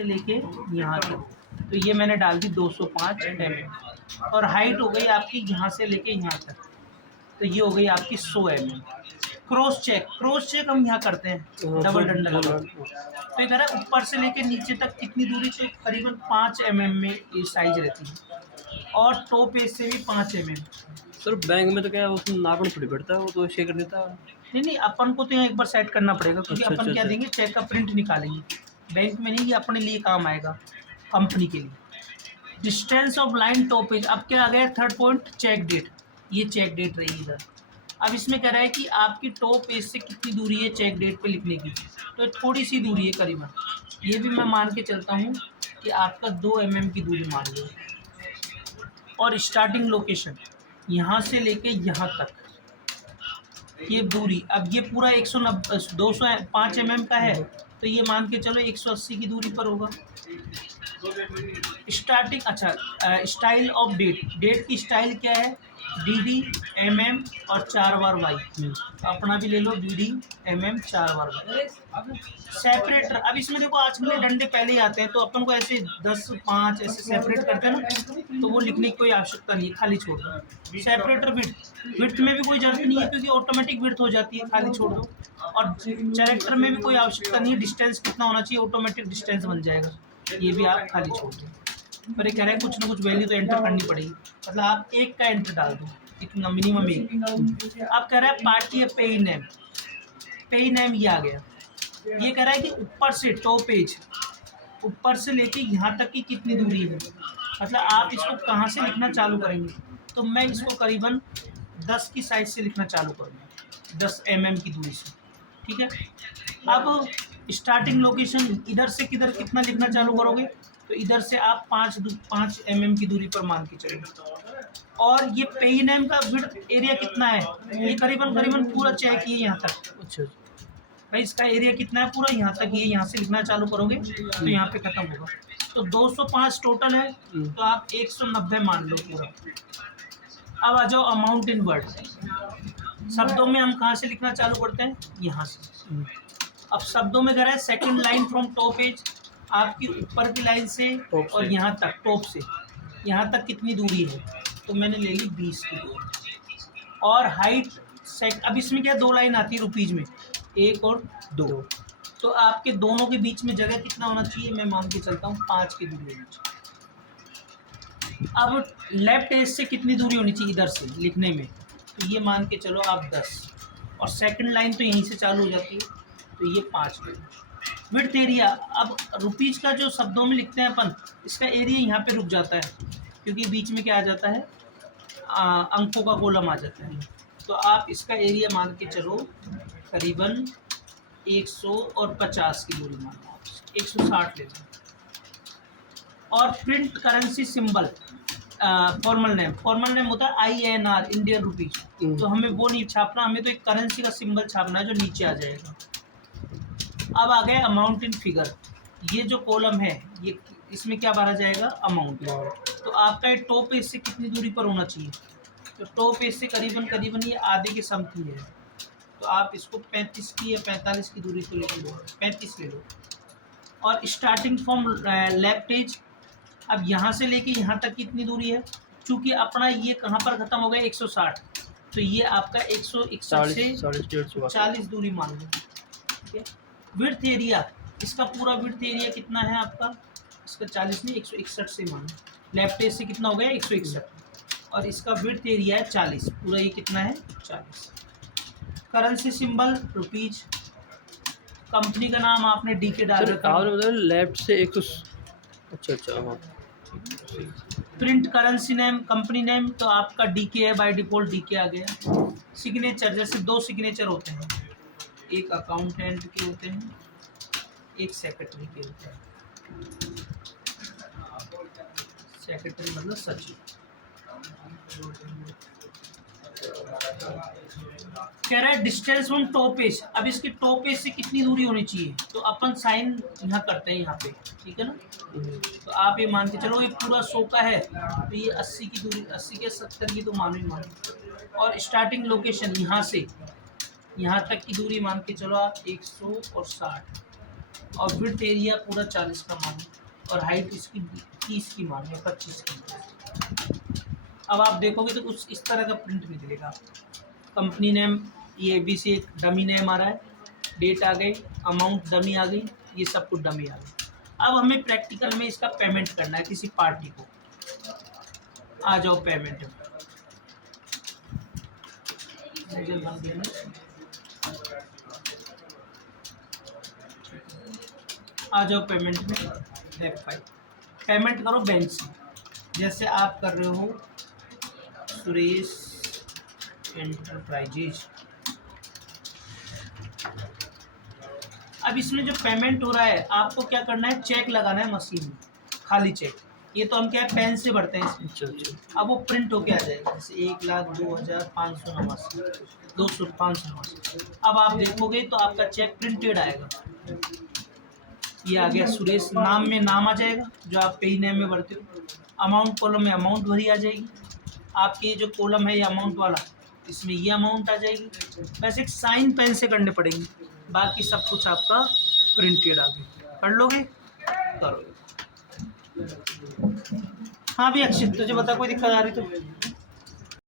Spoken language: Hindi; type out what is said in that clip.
से लेके यहाँ तक, तो ये मैंने डाल दी 205 mm। और हाइट हो गई आपकी यहाँ से लेके यहाँ तक, तो ये हो गई आपकी 100 mm। क्रॉस चेक हम यहाँ करते हैं डबल डंडा लगा। तो ये कह रहा है ऊपर से लेके नीचे तक कितनी दूरी, तो करीबन 5 mm में ये साइज रहती है, और टॉप एज से भी 5 mm। सर बैंक में तो क्या उसमें नापना थोड़ी पड़ता है, वो तो शेयर कर देता है। नहीं, अपन को तो यहाँ एक बार सेट करना पड़ेगा, क्योंकि अच्छा, अपन अच्छा, क्या अच्छा। देंगे, चेक का प्रिंट निकालेंगे। बैंक में नहीं, ये अपने लिए काम आएगा, कंपनी के लिए। Distance of line top edge, अब क्या आ गया थर्ड पॉइंट, चेक डेट। ये चेक डेट रही इधर। अब इसमें कह रहा है कि आपकी टॉप एज से कितनी दूरी है चेक डेट पे लिखने की, तो थोड़ी सी दूरी है करीबन। ये भी मैं मान के चलता हूँ कि आपका 2 mm की दूरी मान लो। और स्टार्टिंग लोकेशन यहाँ से लेके यहाँ तक ये दूरी, अब ये पूरा 190 205 mm का है, तो ये मान के चलो 180 की दूरी पर होगा। स्टार्टिंग, अच्छा, स्टाइल ऑफ डेट की स्टाइल क्या है, DD mm और 4 बार Y। अपना भी ले लो DD mm 4 बार Y। सेपरेटर, अब इसमें देखो आजकल के डंडे पहले ही आते हैं, तो अपन को ऐसे 10 5 ऐसे सेपरेट करते हैं ना, तो वो लिखने की कोई आवश्यकता नहीं है, खाली छोड़ दो। सेपरेटर विड्थ में भी कोई जरूरत नहीं है, क्योंकि ऑटोमेटिक विड्थ हो जाती है, खाली छोड़ दो। और कैरेक्टर में भी कोई आवश्यकता नहीं है, डिस्टेंस कितना होना चाहिए, ऑटोमेटिक डिस्टेंस बन जाएगा, ये भी आप खाली छोड़ दो। पर ये कह रहे हैं कुछ ना कुछ वैल्यू तो एंटर करनी पड़ेगी, मतलब आप एक का एंटर डाल दो, इतना मिनिमम एक। आप कह रहे हैं पार्टी है पेई नेम, ये आ गया। ये कह रहा है कि ऊपर से टॉप एज, ऊपर से लेके यहाँ तक की कितनी दूरी है, मतलब आप इसको कहाँ से लिखना चालू करेंगे, तो मैं इसको करीबन 10 की साइज से लिखना चालू करूँगा, 10 mm की दूरी से, ठीक है। अब स्टार्टिंग लोकेशन इधर से किधर कितना लिखना चालू करोगे, तो इधर से आप 5 mm की दूरी पर मान के चलोगे। और ये पेई नेम का विड्थ एरिया कितना है, ये करीबन पूरा चेक किए यहाँ तक। अच्छा, भाई इसका एरिया कितना है पूरा यहाँ तक, ये यहाँ से लिखना चालू करोगे तो यहाँ पे खत्म होगा। तो 205 टोटल है, तो आप 190 मान लो पूरा। अब आ जाओ अमाउंट इन वर्ड, शब्दों में हम कहाँ से लिखना चालू करते हैं, यहाँ से। अब शब्दों में कह रहा है second line from top edge, आपकी ऊपर की लाइन से और यहाँ तक टॉप से यहाँ तक कितनी दूरी है, तो मैंने ले ली 20 की दूरी। और हाइट अब इसमें क्या 2 लाइन आती है रुपीज में, 1 और 2, तो आपके दोनों के बीच में जगह कितना होना चाहिए, मैं मान के चलता हूँ 5 की दूरी होनी चाहिए। अब लेफ्ट एज से कितनी दूरी होनी चाहिए इधर से लिखने में, तो ये मान के चलो आप 10, और सेकंड लाइन तो यहीं से चालू हो जाती है, तो ये 5 की। विड्थ एरिया, अब रुपीज का जो शब्दों में लिखते हैं अपन, इसका एरिया यहाँ पे रुक जाता है, क्योंकि बीच में क्या आ जाता है, अंकों का कॉलम आ जाता है। तो आप इसका एरिया मान के चलो करीबन 150 की दूरी मान लो, 160 ले लो। और print currency symbol, formal name होता है INR, इंडियन रुपीज, तो हमें वो नहीं छापना, हमें तो एक करेंसी का सिंबल छापना है जो नीचे आ जाएगा। अब आ गया अमाउंट इन फिगर, ये जो कॉलम है ये इसमें क्या भरा जाएगा, अमाउंट। तो आपका टॉप एज से कितनी दूरी पर होना चाहिए, तो टॉप एज से करीबन ये आधे के समथिंग है, तो आप इसको 35 की या 45 की दूरी पर ले लो, 35 ले लो। और स्टार्टिंग फ्रॉम लेफ्ट एज, अब यहाँ से लेके यहाँ तक कितनी दूरी है, चूँकि अपना ये कहाँ पर ख़त्म हो गया 160, तो ये आपका 161 से 40 दूरी मान लो, ठीक है। विड्थ एरिया, इसका पूरा विड्थ एरिया कितना है आपका, इसका 40 नहीं 161 से मान लो, लेफ्ट एज से कितना हो गया 161, और इसका विड्थ एरिया है 40, पूरा ये कितना है 40। करेंसी सिंबल रुपीज, कंपनी का नाम आपने DK डाल रखा है, लेफ्ट से 100। अच्छा, हाँ। Print currency name, company name, तो आपका DK है, बाय डिफॉल्ट DK आ गया। सिग्नेचर, जैसे 2 सिग्नेचर होते हैं, एक अकाउंटेंट के होते हैं, एक सेक्रेटरी के होते हैं। सेक्रेटरी मतलब सचिव। कह रहा है डिस्टेंस फ्रॉम टॉप एज, अब इसकी टॉप एज से कितनी दूरी होनी चाहिए, तो अपन साइन यहाँ करते हैं यहाँ पे, ठीक है ना। तो आप ये मान के चलो ये पूरा 100 का है, तो ये 80 की दूरी, 80 के 70 की तो मानो ही मानो। और स्टार्टिंग लोकेशन यहाँ से यहाँ तक की दूरी मान के चलो आप 160, और विड्थ एरिया पूरा 40 का मानो और हाइट इसकी 30 की मानो या 25 की। अब आप देखोगे तो कुछ इस तरह का प्रिंट निकलेगा। कंपनी नेम ये ABC एक डमी नेम आ रहा है, डेट आ गई, अमाउंट डमी आ गई, ये सब कुछ डमी आ गई। अब हमें प्रैक्टिकल में इसका पेमेंट करना है किसी पार्टी को। आ जाओ पेमेंट में, आ जाओ पेमेंट में, F5 पेमेंट करो बैंक से। जैसे आप कर रहे हो सुरेश एंटरप्राइजेज। अब इसमें जो पेमेंट हो रहा है आपको क्या करना है, चेक लगाना है मशीन में, खाली चेक। ये तो हम क्या है पेन से भरते हैं इसमें। अच्छा अच्छा। अब वो प्रिंट होके आ जाएगा, जैसे 1,02,589 200 अब आप देखोगे तो आपका चेक प्रिंटेड आएगा। ये आ गया सुरेश, नाम में नाम आ जाएगा जो आप पेई नेम में भरते हो, अमाउंट कॉलम में अमाउंट भरी आ जाएगी, आपके जो कॉलम है ये अमाउंट वाला इसमें ये अमाउंट आ जाएगी। बस एक साइन पेन से करने पड़ेंगे, बाकी सब कुछ आपका प्रिंटेड आ गया। कर लोगे? करो। हाँ भी अक्षित, तुझे बता कोई दिक्कत आ रही तो